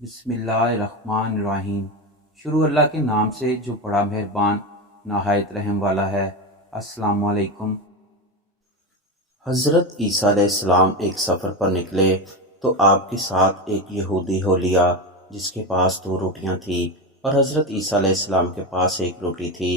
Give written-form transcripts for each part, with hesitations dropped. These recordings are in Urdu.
بسم اللہ الرحمن الرحیم۔ شروع اللہ کے نام سے جو بڑا مہربان نہایت رحم والا ہے۔ السلام علیکم۔ حضرت عیسیٰ علیہ السلام ایک سفر پر نکلے تو آپ کے ساتھ ایک یہودی ہو لیا جس کے پاس 2 روٹیاں تھیں اور حضرت عیسیٰ علیہ السلام کے پاس 1 روٹی تھی۔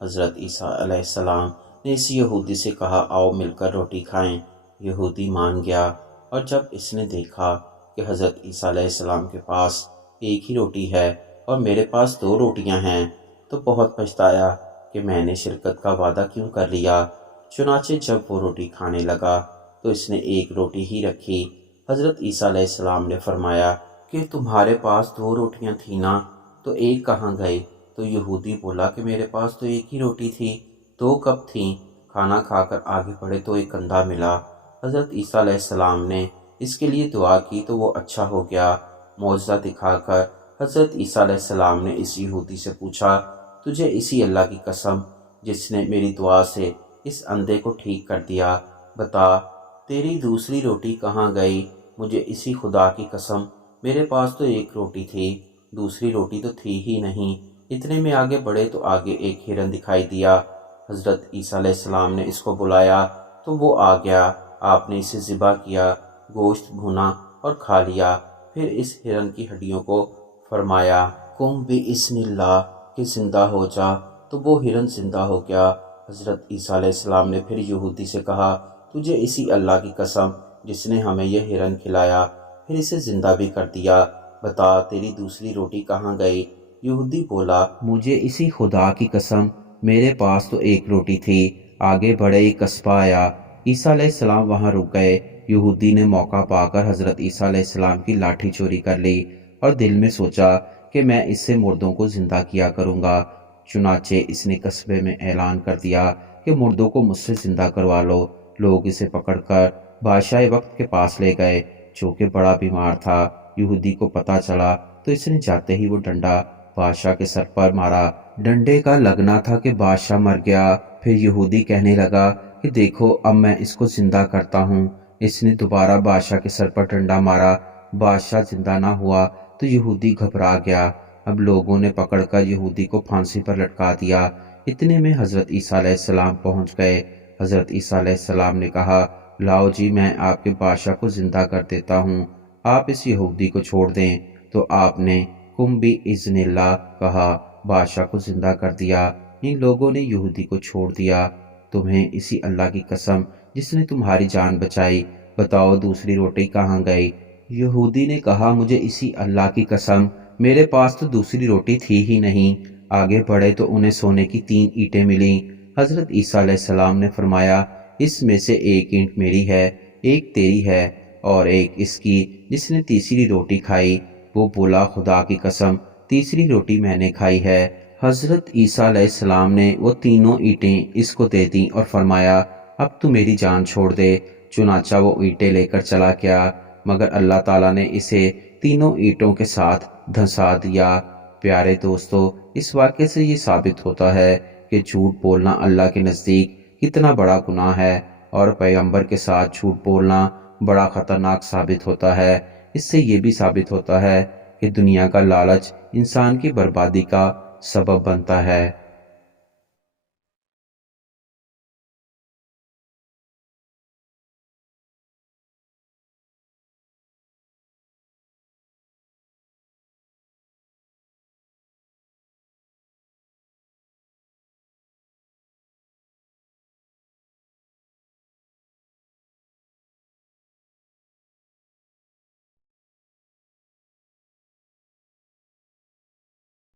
حضرت عیسیٰ علیہ السلام نے اس یہودی سے کہا آؤ مل کر روٹی کھائیں۔ یہودی مان گیا، اور جب اس نے دیکھا کہ حضرت عیسیٰ علیہ السلام کے پاس 1 ہی روٹی ہے اور میرے پاس 2 روٹیاں ہیں تو بہت پچھتایا کہ میں نے شرکت کا وعدہ کیوں کر لیا۔ چنانچہ جب وہ روٹی کھانے لگا تو اس نے 1 روٹی ہی رکھی۔ حضرت عیسیٰ علیہ السلام نے فرمایا کہ تمہارے پاس 2 روٹیاں تھیں نا، تو 1 کہاں گئی؟ تو یہودی بولا کہ میرے پاس تو 1 ہی روٹی تھی، 2 کب تھیں؟ کھانا کھا کر آگے بڑھے تو ایک اندھا ملا۔ حضرت عیسیٰ علیہ السلام نے اس کے لیے دعا کی تو وہ اچھا ہو گیا۔ معجزہ دکھا کر حضرت عیسیٰ علیہ السلام نے اس یہودی سے پوچھا تجھے اسی اللہ کی قسم جس نے میری دعا سے اس اندھے کو ٹھیک کر دیا، بتا تیری دوسری روٹی کہاں گئی؟ مجھے اسی خدا کی قسم میرے پاس تو 1 روٹی تھی، دوسری روٹی تو تھی ہی نہیں۔ اتنے میں آگے بڑھے تو آگے ایک ہرن دکھائی دیا۔ حضرت عیسیٰ علیہ السلام نے اس کو بلایا تو وہ آ گیا۔ آپ نے اسے ذبح کیا، گوشت بھونا اور کھا لیا۔ پھر اس ہرن کی ہڈیوں کو فرمایا قم بِإِذْنِ اللہ کہ زندہ ہو جا، تو وہ ہرن زندہ ہو گیا۔ حضرت عیسیٰ علیہ السلام نے پھر یہودی سے کہا تجھے اسی اللہ کی قسم جس نے ہمیں یہ ہرن کھلایا پھر اسے زندہ بھی کر دیا، بتا تیری دوسری روٹی کہاں گئی؟ یہودی بولا مجھے اسی خدا کی قسم میرے پاس تو 1 روٹی تھی۔ آگے بڑھے ایک قصبہ آیا، عیسیٰ علیہ السلام وہاں رک گئے۔ یہودی نے موقع پا کر حضرت عیسیٰ علیہ السلام کی لاٹھی چوری کر لی اور دل میں سوچا کہ میں اس سے مردوں کو زندہ کیا کروں گا۔ چنانچہ اس نے قصبے میں اعلان کر دیا کہ مردوں کو مجھ سے زندہ کروا لو۔ لوگ اسے پکڑ کر بادشاہ وقت کے پاس لے گئے جو کہ بڑا بیمار تھا۔ یہودی کو پتہ چلا تو اس نے جاتے ہی وہ ڈنڈا بادشاہ کے سر پر مارا۔ ڈنڈے کا لگنا تھا کہ بادشاہ مر گیا۔ پھر یہودی کہنے لگا کہ دیکھو اب میں اس کو زندہ کرتا ہوں۔ اس نے دوبارہ بادشاہ کے سر پر ڈنڈا مارا، بادشاہ زندہ نہ ہوا تو یہودی گھبرا گیا۔ اب لوگوں نے پکڑ کر یہودی کو پھانسی پر لٹکا دیا۔ اتنے میں حضرت عیسیٰ علیہ السلام پہنچ گئے۔ حضرت عیسیٰ علیہ السلام نے کہا لاؤ جی میں آپ کے بادشاہ کو زندہ کر دیتا ہوں، آپ اس یہودی کو چھوڑ دیں۔ تو آپ نے قم بِإِذْنِ اللہ کہا، بادشاہ کو زندہ کر دیا۔ ان لوگوں نے یہودی کو چھوڑ دیا۔ تمہیں اسی اللہ کی قسم جس نے تمہاری جان بچائی، بتاؤ دوسری روٹی کہاں گئی؟ یہودی نے کہا مجھے اسی اللہ کی قسم میرے پاس تو دوسری روٹی تھی ہی نہیں۔ آگے بڑھے تو انہیں سونے کی 3 اینٹیں ملیں۔ حضرت عیسیٰ علیہ السلام نے فرمایا اس میں سے 1 اینٹ میری ہے، 1 تیری ہے اور 1 اس کی جس نے تیسری روٹی کھائی۔ وہ بولا خدا کی قسم تیسری روٹی میں نے کھائی ہے۔ حضرت عیسیٰ علیہ السلام نے وہ تینوں اینٹیں اس کو دے دیں اور فرمایا اب تو میری جان چھوڑ دے۔ چنانچہ وہ اینٹیں لے کر چلا گیا، مگر اللہ تعالیٰ نے اسے تینوں اینٹوں کے ساتھ دھنسا دیا۔ پیارے دوستو، اس واقعے سے یہ ثابت ہوتا ہے کہ جھوٹ بولنا اللہ کے نزدیک کتنا بڑا گناہ ہے، اور پیغمبر کے ساتھ جھوٹ بولنا بڑا خطرناک ثابت ہوتا ہے۔ اس سے یہ بھی ثابت ہوتا ہے کہ دنیا کا لالچ انسان کی بربادی کا سبب بنتا ہے۔